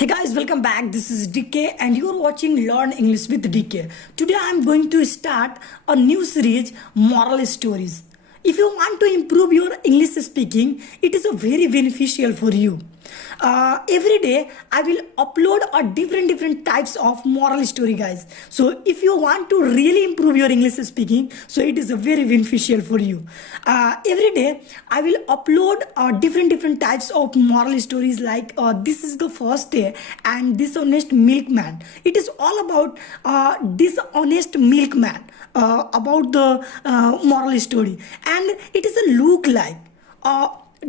Hey guys, welcome back. This is DK and you're watching Learn English with DK. Today I'm going to start a new series, Moral Stories. If you want to improve your English speaking, it is a very beneficial for you. Every day I will upload a different types of moral story, guys. So if you want to really improve your English speaking, so it is a very beneficial for you. Every day I will upload different types of moral stories, like this is the first day and Dishonest Milkman. It is all about Dishonest Milkman, about the moral story, and it is a look like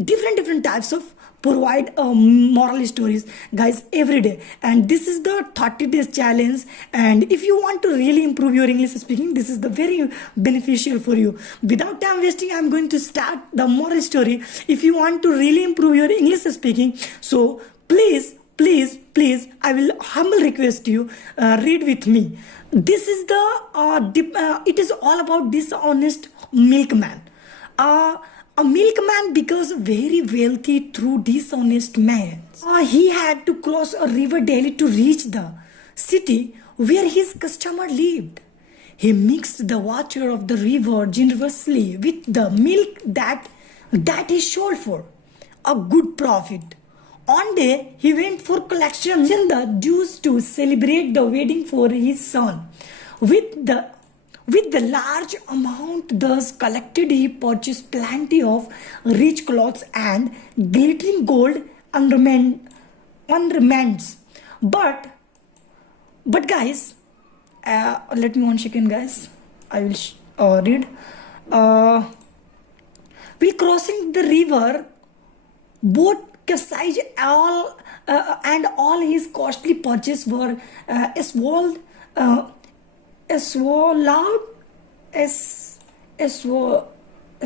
different types of provide moral stories, guys, every day. And this is the 30 days challenge, and if you want to really improve your English speaking, this is the very beneficial for you. Without time wasting, I'm going to start the moral story. If you want to really improve your English speaking, so please I will humble request you, read with me. This is the it is all about Dishonest Milkman. A milkman becomes very wealthy through dishonest man. He had to cross a river daily to reach the city where his customer lived. He mixed the water of the river generously with the milk that he sold for a good profit. One day he went for collection in the Jews to celebrate the wedding for his son. With the large amount thus collected, he purchased plenty of rich clothes and glittering gold ornaments. But guys, let me 1 second, guys. I will read. While crossing the river, both size and all his costly purchases were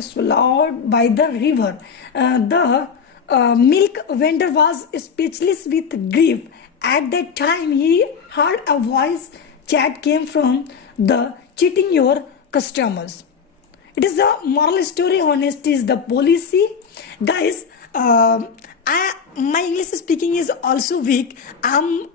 swallowed by the river. The milk vendor was speechless with grief. At that time, he heard a voice chat came from the cheating your customers. It is the moral story. Honesty is the policy, guys. My English speaking is also weak. I'm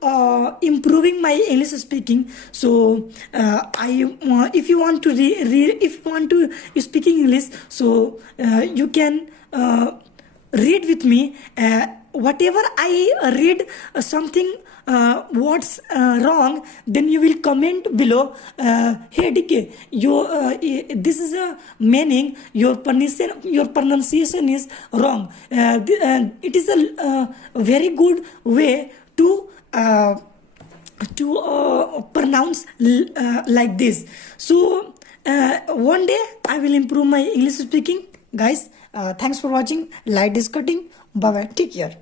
improving my English speaking. So if you want to speak English, so you can read with me. Whatever I read something what's wrong, then you will comment below. Hey DK, this is a meaning, your pronunciation is wrong. It is a very good way to pronounce like this. So one day I will improve my English speaking, guys. Thanks for watching. Light is cutting. Bye bye. Take care.